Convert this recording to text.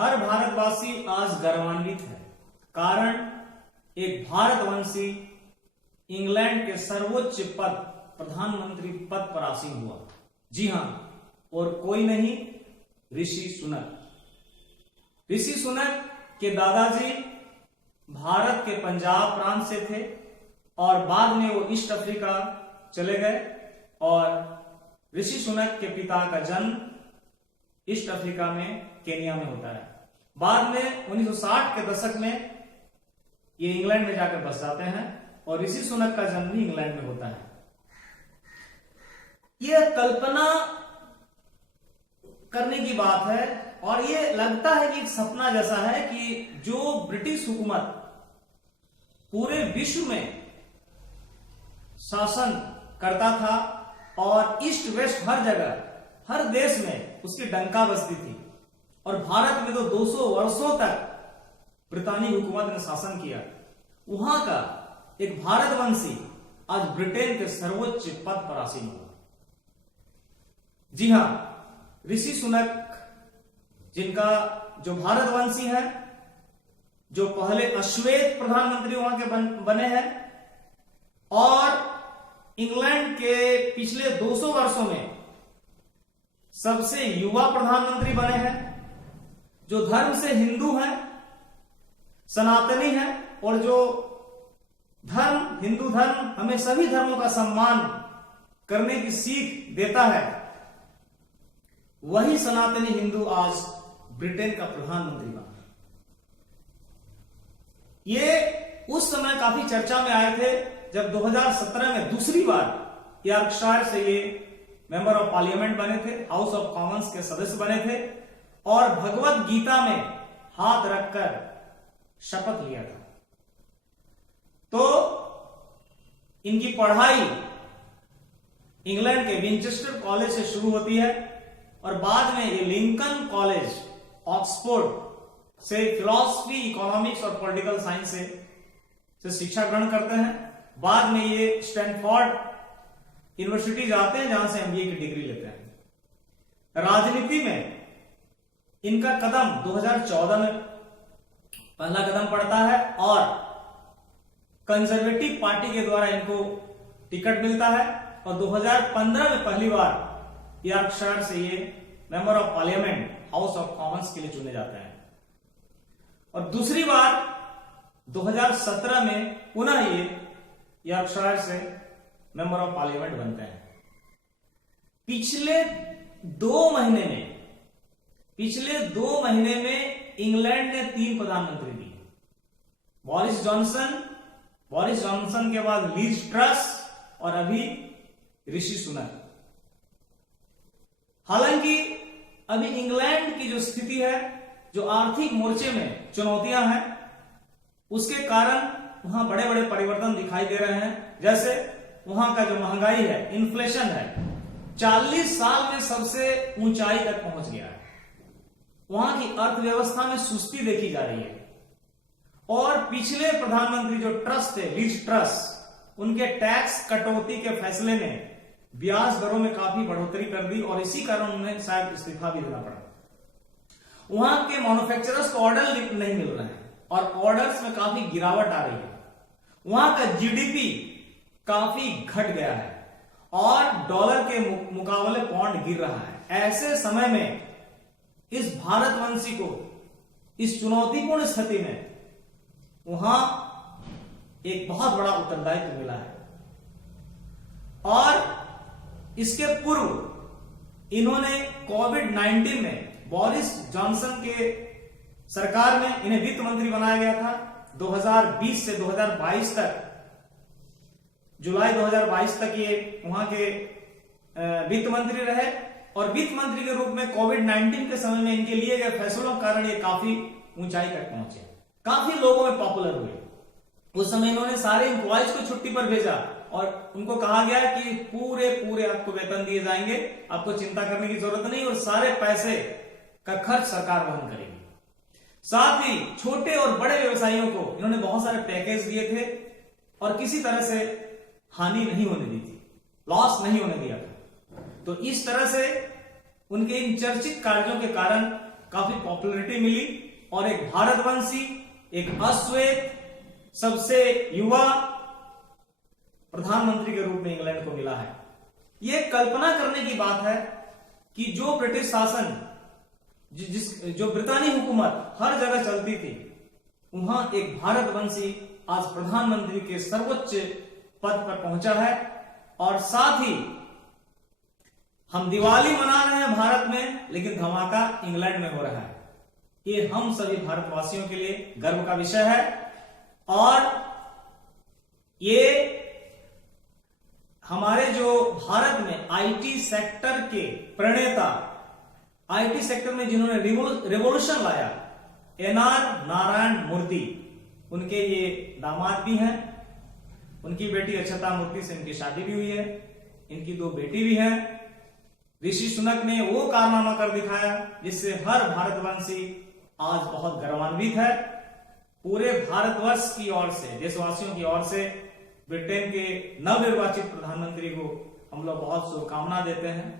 हर भारतवासी आज गर्वान्वित है, कारण एक भारतवंशी इंग्लैंड के सर्वोच्च पद प्रधानमंत्री पद पर आसीन हुआ। जी हां, और कोई नहीं, ऋषि सुनक। ऋषि सुनक के दादाजी भारत के पंजाब प्रांत से थे और बाद में वो ईस्ट अफ्रीका चले गए और ऋषि सुनक के पिता का जन्म ईस्ट अफ्रीका में, केनिया में होता है। बाद में 1960 के दशक में ये इंग्लैंड में जाकर बस जाते हैं और ऋषि सुनक का जन्म भी इंग्लैंड में होता है। यह कल्पना करने की बात है और ये लगता है कि एक सपना जैसा है कि जो ब्रिटिश हुकूमत पूरे विश्व में शासन करता था और ईस्ट वेस्ट हर जगह, हर देश में उसकी डंका बजती थी और भारत में तो 200 वर्षों तक ब्रितानी हुकूमत ने शासन किया, वहां का एक भारतवंशी आज ब्रिटेन के सर्वोच्च पद पर आसीन हुआ। जी हां, ऋषि सुनक, जिनका जो भारतवंशी है, जो पहले अश्वेत प्रधानमंत्री वहां के बने हैं और इंग्लैंड के पिछले 200 वर्षों में सबसे युवा प्रधानमंत्री बने हैं, जो धर्म से हिंदू हैं, सनातनी हैं और जो धर्म, हिंदू धर्म हमें सभी धर्मों का सम्मान करने की सीख देता है, वही सनातनी हिंदू आज ब्रिटेन का प्रधानमंत्री बना। ये उस समय काफी चर्चा में आए थे जब 2017 में दूसरी बार यॉर्कशायर से ये मेंबर ऑफ पार्लियामेंट बने थे, हाउस ऑफ कॉमन्स के सदस्य बने थे और भगवत गीता में हाथ रखकर शपथ लिया था। तो इनकी पढ़ाई इंग्लैंड के विंचेस्टर कॉलेज से शुरू होती है और बाद में ये लिंकन कॉलेज, ऑक्सफोर्ड से फिलॉसफी, इकोनॉमिक्स और पॉलिटिकल साइंस से शिक्षा ग्रहण करते हैं। बाद में ये स्टैनफोर्ड यूनिवर्सिटी जाते हैं जहां से एमबीए की डिग्री लेते हैं। राजनीति में इनका कदम 2014 में पहला कदम पड़ता है और कंजर्वेटिव पार्टी के द्वारा इनको टिकट मिलता है और 2015 में पहली बार यॉर्कशायर से ये member of parliament, house of Commons के लिए चुने जाते हैं और दूसरी बार 2017 में पुनः ये यॉर्कशायर से मेंबर ऑफ पार्लियामेंट बनते हैं। पिछले 2 महीने में इंग्लैंड ने 3 प्रधानमंत्री दिए। बोरिस जॉनसन के बाद लीज ट्रस और अभी ऋषि सुनक। हालांकि अभी इंग्लैंड की जो स्थिति है, जो आर्थिक मोर्चे में चुनौतियां हैं, उसके कारण वहां बड़े बड़े परिवर्तन दिखाई दे रहे हैं। जैसे वहां का जो महंगाई है, इन्फ्लेशन है, 40 साल में सबसे ऊंचाई तक पहुंच गया है। वहां की अर्थव्यवस्था में सुस्ती देखी जा रही है और पिछले प्रधानमंत्री जो ट्रस थे, लीज ट्रस, उनके टैक्स कटौती के फैसले ने ब्याज दरों में काफी बढ़ोतरी कर दी और इसी कारण उन्हें शायद इस्तीफा भी देना पड़ा। वहां के मैन्युफैक्चरर्स को ऑर्डर नहीं मिल रहे हैं और ऑर्डर्स में काफी गिरावट आ रही है। वहां का जीडीपी काफी घट गया है और डॉलर के मुकाबले पौंड गिर रहा है। ऐसे समय में इस भारतवंशी को इस चुनौतीपूर्ण स्थिति में वहां एक बहुत बड़ा उत्तरदायित्व मिला है और इसके पूर्व इन्होंने कोविड-19 में बोरिस जॉनसन के सरकार में इन्हें वित्त मंत्री बनाया गया था। 2020 से 2022 तक, जुलाई 2022 तक ये वहां के वित्त मंत्री रहे और वित्त मंत्री के रूप में कोविड-19 के समय में इनके लिए गए फैसलों के कारण ये काफी ऊंचाई तक पहुंचे, काफी लोगों में पॉपुलर हुए। उस समय इन्होंने सारे एम्प्लॉयज को छुट्टी पर भेजा और उनको कहा गया कि पूरे आपको वेतन दिए जाएंगे, आपको चिंता करने की जरूरत नहीं और सारे पैसे का खर्च सरकार वहन करेगी। साथ ही छोटे और बड़े व्यवसायियों को इन्होंने बहुत सारे पैकेज दिए थे और किसी तरह से हानि नहीं होने दी थी, लॉस नहीं होने दिया था। तो इस तरह से उनके इन चर्चित कार्यों के कारण काफी पॉपुलैरिटी मिली और एक भारतवंशी, एक अश्वेत, सबसे युवा प्रधानमंत्री के रूप में इंग्लैंड को मिला है। यह कल्पना करने की बात है कि जो ब्रिटिश शासन, जो ब्रितानी हुकूमत हर जगह चलती थी, वहां एक भारतवंशी आज प्रधानमंत्री के सर्वोच्च पद पर पहुंचा है। और साथ ही हम दिवाली मना रहे हैं भारत में, लेकिन धमाका इंग्लैंड में हो रहा है। ये हम सभी भारतवासियों के लिए गर्व का विषय है। और ये हमारे जो भारत में आईटी सेक्टर के प्रणेता, आईटी सेक्टर में जिन्होंने रिवॉल्यूशन लाया, एनआर नारायण मूर्ति, उनके ये दामाद भी हैं। उनकी बेटी अक्षता मूर्ति से इनकी शादी भी हुई है, इनकी 2 बेटी भी हैं। ऋषि सुनक ने वो कारनामा कर दिखाया जिससे हर भारतवंशी आज बहुत गौरवान्वित है। पूरे भारतवर्ष की ओर से, देशवासियों की ओर से ब्रिटेन के नवनिर्वाचित प्रधानमंत्री को हम लोग बहुत शुभकामना देते हैं।